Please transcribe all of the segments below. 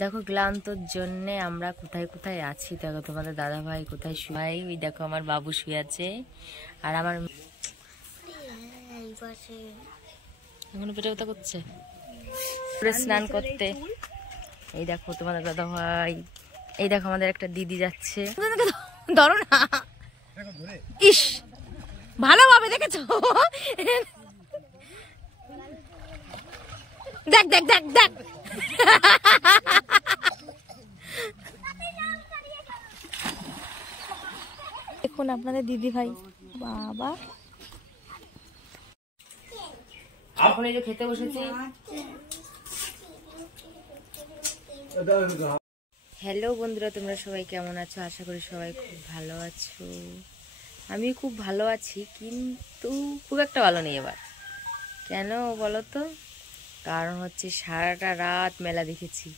দেখো ক্লান্তর জন্য আমরা কোথায় কোথায় আছি। দেখো তোমাদের দাদা ভাই কোথায় শুয়ে, ওই দেখো আমার বাবু শুয়ে আছে, আর আমার এখনো পেটে ব্যথা করছে স্নান করতে। এই দেখো তোমাদের দাদা ভাই, এই দেখো আমাদের একটা দিদি যাচ্ছে। ধরো না, ইস ভালোভাবে দেখেছো। দেখ দেখ দেখ দেখ, দেখুন আপনাদের দিদি ভাই। বাবা এখন এই যে খেতে বসেছি। হ্যালো বন্ধুরা, তোমরা সবাই কেমন আছো? আশা করি সবাই খুব ভালো আছো। আমি খুব ভালো আছি, কিন্তু খুব একটা ভালো নেই এবার। কেন বলো তো? কারণ হচ্ছে সারাটা রাত মেলা দেখেছি।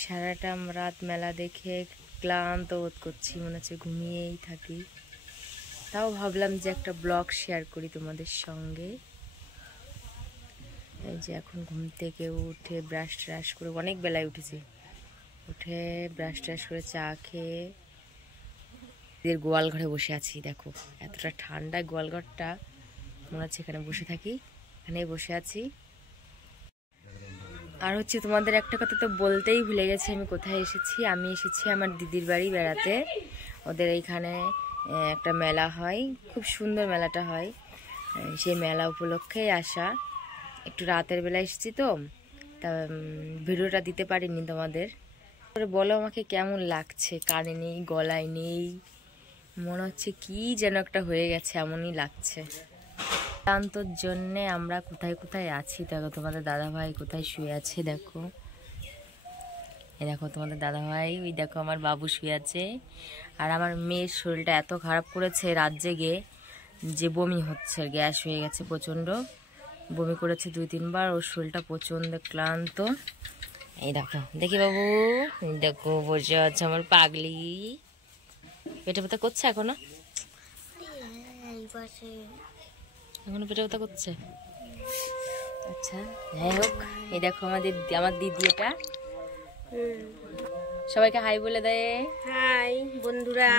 সারাটা রাত মেলা দেখে ক্লান্ত বোধ করছি, মনে হচ্ছে ঘুমিয়েই থাকি। তাও ভাবলাম যে একটা ব্লগ শেয়ার করি তোমাদের সঙ্গে। এই যে এখন ঘুম থেকে উঠে ব্রাশ ট্রাশ করে, অনেক বেলায় উঠেছি, উঠে ব্রাশ ট্রাশ করে চা খেয়ে এদের গোয়াল ঘরে বসে আছি। দেখো এতটা ঠান্ডা গোয়াল ঘরটা, মনে হচ্ছে এখানে বসে থাকি, এখানে বসে আছি। আর হচ্ছে তোমাদের একটা কথা তো বলতেই ভুলে গেছি, আমি কোথায় এসেছি। আমি এসেছি আমার দিদির বাড়ি বেড়াতে। ওদের এইখানে একটা মেলা হয়, খুব সুন্দর মেলাটা হয়। সেই মেলা উপলক্ষেই আসা। একটু রাতের বেলা এসেছি তো, তা ভিডিওটা দিতে পারিনি তোমাদের। বলো আমাকে কেমন লাগছে? কানে নেই, গলায় নেই, মনে হচ্ছে কি যেন একটা হয়ে গেছে, এমনই লাগছে। ক্লান্তর জন্যে আমরা কোথায় কোথায় আছি। দেখো তোমাদের দাদা ভাই কোথায় শুয়ে আছে। দেখো এই দেখো তোমাদের দাদা ভাই, ওই দেখো আমার বাবু শুয়ে আছে, আর আমার মেয়ের শরীরটা এত খারাপ করেছে রাত জেগে যে বমি হচ্ছে, গ্যাস হয়ে গেছে প্রচণ্ড, বমি করেছে 2-3 বার। ওর শরীরটা প্রচণ্ড ক্লান্ত। এই দেখো, দেখি বাবু, দেখো বসে আছে আমার পাগলি। পেটে ব্যথা করছে এখনো? এখনো পেটে ব্যথা করছে? আচ্ছা যাই হোক, এই দেখো আমার দিদি। এটা সবাইকে হাই বলে দেয়। হাই বন্ধুরা,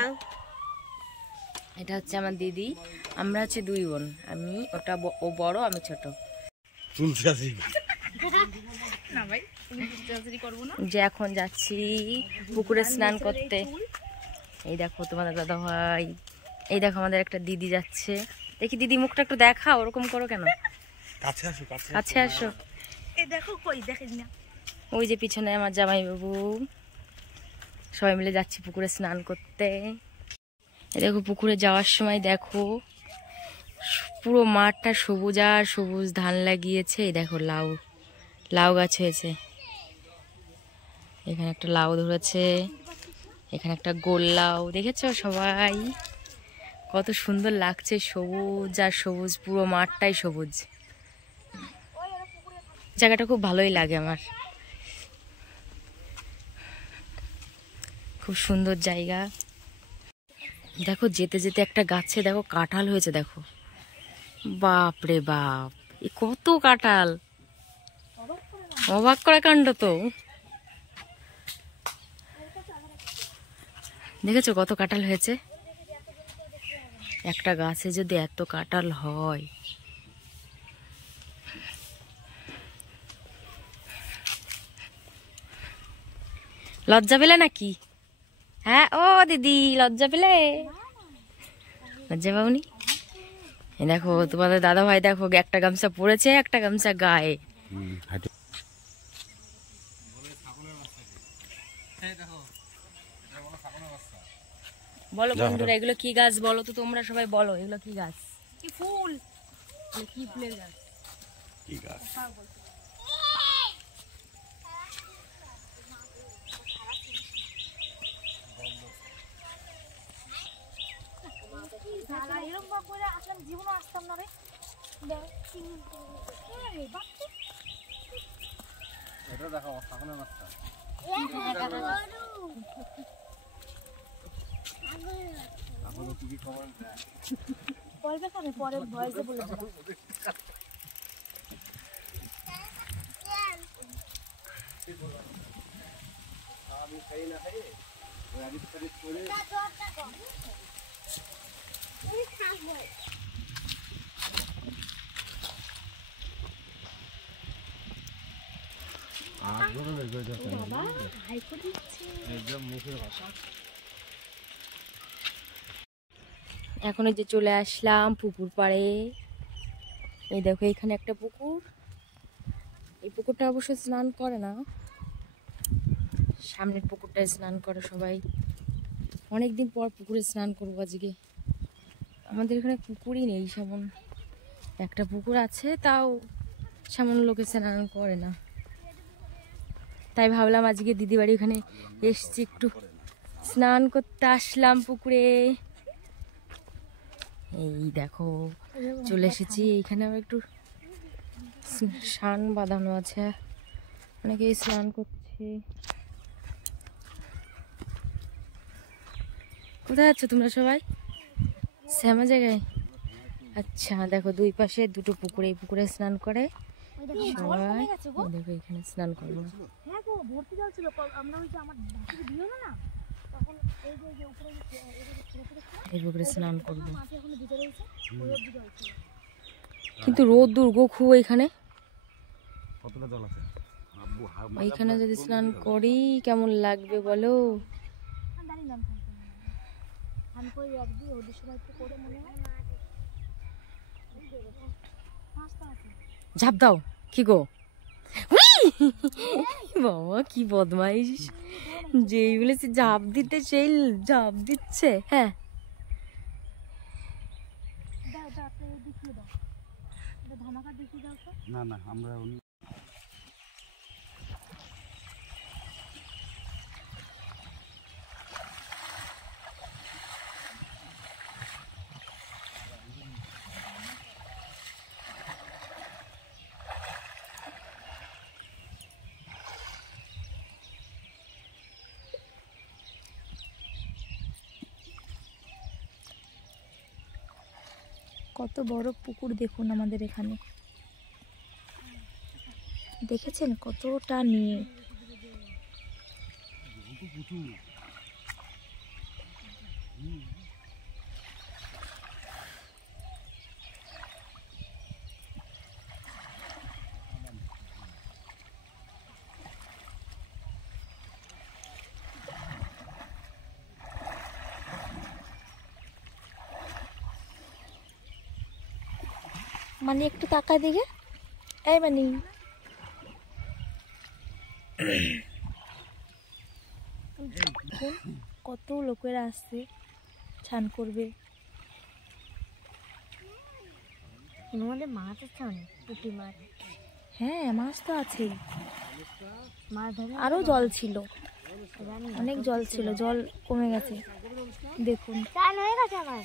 এটা হচ্ছে আমার দিদি। আমরা হচ্ছে 2 বোন, আমি ওটা ও বড়, আমি ছোট। যে এখন যাচ্ছি পুকুরে স্নান করতে। এই দেখো তোমাদের দাদা ভাই, এই দেখো আমাদের একটা দিদি যাচ্ছে। দেখি দিদি মুখটা একটু দেখাও, ওরকম করো কেন? কাছে আসো। ওই যে পিছনে আমার জামাই বাবু, সবাই মিলে যাচ্ছি পুকুরে স্নান করতে। দেখো পুকুরে যাওয়ার সময় দেখো পুরো মাঠটা সবুজ আর সবুজ, ধান লাগিয়েছে। এই দেখো লাউ গাছ হয়েছে, এখানে একটা লাউ ধরেছে, এখানে একটা গোল লাউ। দেখেছো সবাই কত সুন্দর লাগছে, সবুজ আর সবুজ, পুরো মাঠটাই সবুজ। জায়গাটা খুব ভালোই লাগে আমার, খুব সুন্দর জায়গা। দেখো যেতে যেতে একটা গাছে দেখো কাঁঠাল হয়েছে। দেখো বাপ রে বাপ, এ কত কাঁঠাল! অবাক করা কাণ্ড তো। দেখেছো কত কাঁঠাল হয়েছে? একটা গাছে যদি এত কাঁঠাল হয়, লজ্জা পেলে নাকি? হ্যাঁ ও দিদি, লজ্জা পেলে? লজ্জা পাওনি? দেখো তোমাদের দাদা ভাই, দেখো একটা গামছা পরেছে, একটা গামছা গায়ে। বলো বন্ধুরা, এগুলো কি গাছ বলো তো? তোমরা সবাই বলো এগুলো কি গাছ? কি ফুল? কি ফুলের গাছ? কি গাছ? জীবনে আসতাম না রে। এটা দেখো ছাগলের বাচ্চা। বলবে কেন পরে ভয়েসে বলে দেবো। আমি খাই না খাই ওই আগে ফেরি করে আর বড় বের করে দাও বাবা হাই করে দিচ্ছে একদম মুখের ভাষা। এখন এই যে চলে আসলাম পুকুর পাড়ে। এই দেখো এখানে একটা পুকুর, এই পুকুরটা অবশ্য স্নান করে না, সামনের পুকুরটায় স্নান করে সবাই। অনেকদিন পর পুকুরে স্নান করবো আজকে। আমাদের এখানে পুকুরই নেই সেমন, একটা পুকুর আছে তাও সেমন লোকে স্নান করে না, তাই ভাবলাম আজকে দিদি বাড়ি ওখানে এসছি, একটু স্নান করতে আসলাম পুকুরে। এই দেখো চলে এসেছি, এইখানে আবার একটু স্নান বাঁধানো আছে, অনেকেই স্নান করছে। কোথায় আছো তোমরা সবাই? শ্যামা জায়গায়? আচ্ছা দেখো দুই পাশে দুটো পুকুর, এই পুকুরে স্নান করে সবাই। দেখো এখানে স্নান করবো। হ্যাঁ গো ভর্তি জল ছিল, আমরা ওই যে আমার বাসে দিও না তখন এই যে উপরে এই পুকুরে স্নান করবো, মাঠে এখন ভিতরে রয়েছে ওই অবধি জল ছিল। কিন্তু রোদ দুর্গ খুব এখানে। কতটা জল আছে এইখানে যদি স্নান করি কেমন লাগবে বলো? দাঁড়িয়ে আমি কই একদিন ওদের সময় একটু করে মনে হয় ঝাঁপ দাও। কি গো বাবা কি বদমাইশ, যেই বলেছি ঝাঁপ দিতে সেই ঝাঁপ দিচ্ছে। হ্যাঁ দাও দাও আপনি দেখিয়ে দাও, এটা ধামাকা দেখিয়ে দাও তো। না না আমরা কত বড় পুকুর দেখুন আমাদের এখানে, দেখেছেন কতটা নিয়ে। মানে একটু তাকায় দিকে, এই মানে কত লোকেরা আসছে স্নান করবে। আমাদের মাছ আছে অনেক, পুঁটি মাছ। হ্যাঁ মাছ তো আছেই, মাছ ধরে আরো জল ছিল, অনেক জল ছিল, জল কমে গেছে দেখুন। চান হয়ে গেছে আমার।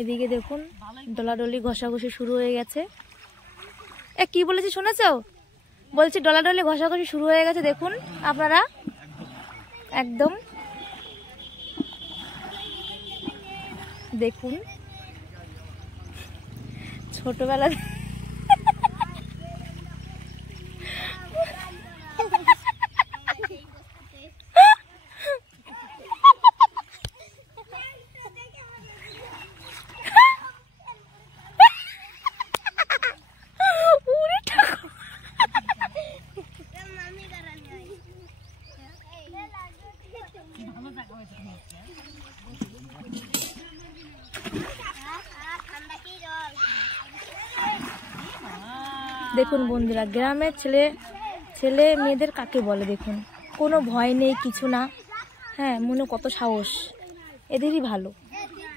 এদিকে দেখুন ডলাডলি ঘষাঘষি শুরু হয়ে গেছে। এ কি বলেছি শুনেছো? বলছি ডলাডলি ঘষাঘষি শুরু হয়ে গেছে, দেখুন আপনারা একদম দেখুন। ছোটবেলা দেখুন বন্ধুরা, গ্রামের ছেলে মেয়েদের কাকে বলে দেখুন, কোনো ভয় নেই কিছু না। হ্যাঁ মনে কত সাহস, এদেরই ভালো।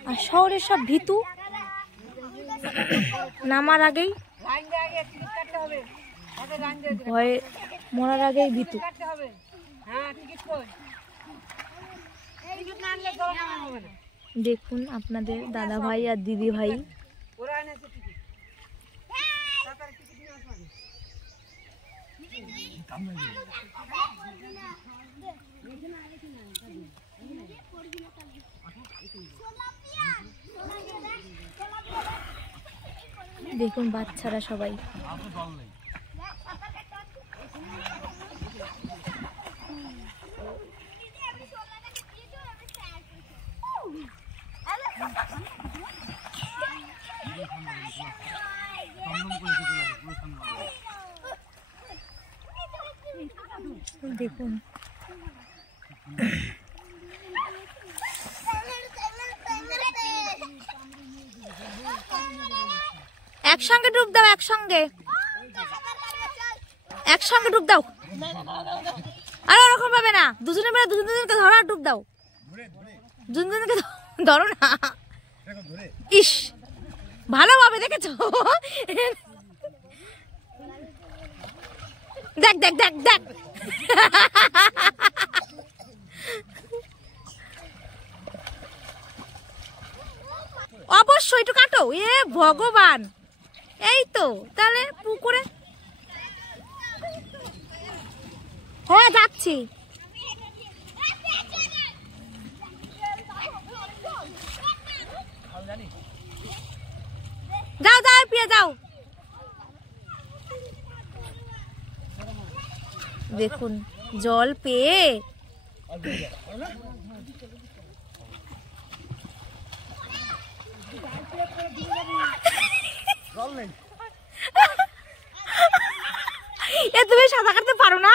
আর শহরের সব ভীতু, নামার আগেই ভয়ে মরার আগেই ভীতু। দেখুন আপনাদের দাদা ভাই আর দিদি ভাই দেখুন বাচ্চারা সবাই দেখুন একসঙ্গে ডুব দাও, একসঙ্গে ডুব দাও। আরে ওরকম ভাবে না, দুজনে মিলে দুজনকে ধরো আর ডুব দাও, দুজনকে ধরো না। ইস ভালোভাবে দেখেছো? দেখ দেখ দেখ দেখ। অবশ্যই একটু কাটো। এ ভগবান, এই তো তাহলে পুকুরে। হ্যাঁ যাচ্ছি। যাও যাও প্রিয়া যাও। দেখুন জল পেয়ে তুমি সাঁতার কাটতে পারো না?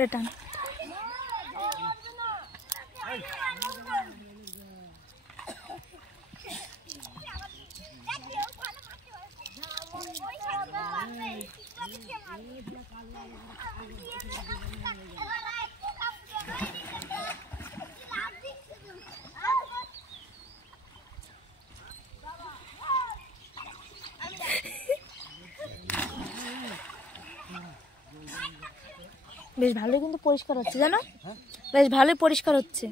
রিটার্ন বেশ ভালোই কিন্তু পরিষ্কার হচ্ছে, জানো, বেশ ভালোই পরিষ্কার হচ্ছে।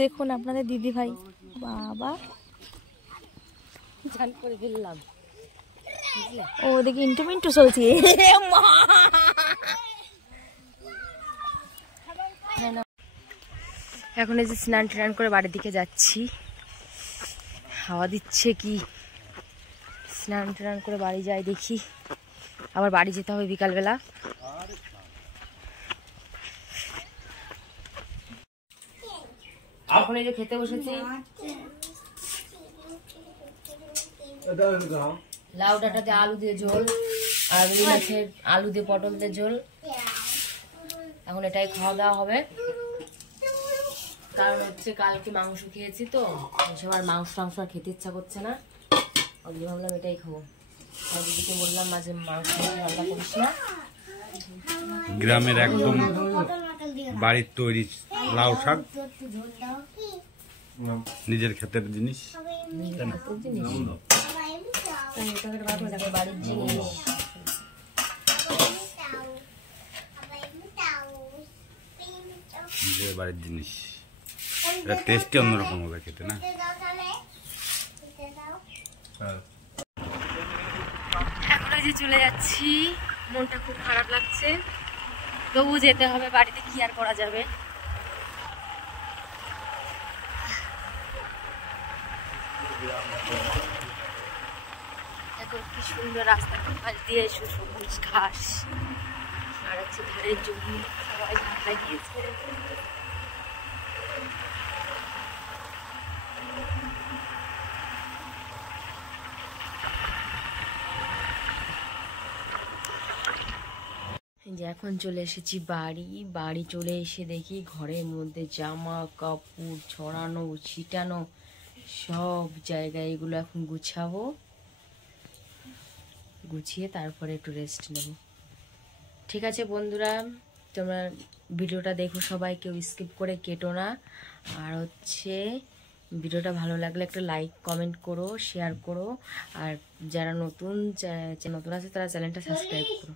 দেখুন আপনাদের দিদি ভাই, বাবা চান করে ফেললাম। ও দেখি ইন্টু মিন্টু চলছে। এখন এই যে স্নান টান করে বাড়ির দিকে যাচ্ছি। হাওয়া দিচ্ছে কি, স্নান টান করে বাড়ি যাই, দেখি আবার বাড়ি যেতে হবে বিকালবেলা। এখন এই যে খেতে বসেছি, লাউ ডাঁটাতে আলু দিয়ে ঝোল আর রুই মাছের আলু দিয়ে পটল দিয়ে ঝোল। এখন এটাই খাওয়া দাওয়া হবে, কারণ হচ্ছে কালকে মাংস খেয়েছি তো, সবার মাংস আর খেতে ইচ্ছা করছে না। আমি ভাবলাম এটাই খাবো। আর দিদিকে বললাম মাঝে মাংস রান্না করিস না। গ্রামের একদম বাড়ির তৈরি লাউ শাক, নিজের ক্ষেতের জিনিস। বাড়ির জিনিস নিজের বাড়ির জিনিস, এটা টেস্টই অন্যরকম হবে খেতে, না? এখন যে চলে যাচ্ছি, মনটা খুব খারাপ লাগছে, তবু যেতে হবে, বাড়িতে কি আর করা যাবে। এখন কি সুন্দর রাস্তা, পাশ দিয়ে সবুজ ঘাস আর হচ্ছে ধারের জমি, সবাই ধান লাগিয়েছে। যে এখন চলে এসেছি বাড়ি চলে এসে দেখি ঘরের মধ্যে জামা কাপড় ছড়ানো ছিটানো সব জায়গায়। এগুলো এখন গুছাবো, গুছিয়ে তারপরে একটু রেস্ট নেব। ঠিক আছে বন্ধুরা, তোমরা ভিডিওটা দেখো সবাই, কেউ স্কিপ করে কেটো না। আর হচ্ছে ভিডিওটা ভালো লাগলে একটা লাইক কমেন্ট করো, শেয়ার করো, আর যারা নতুন নতুন আছে তারা চ্যানেলটা সাবস্ক্রাইব করো।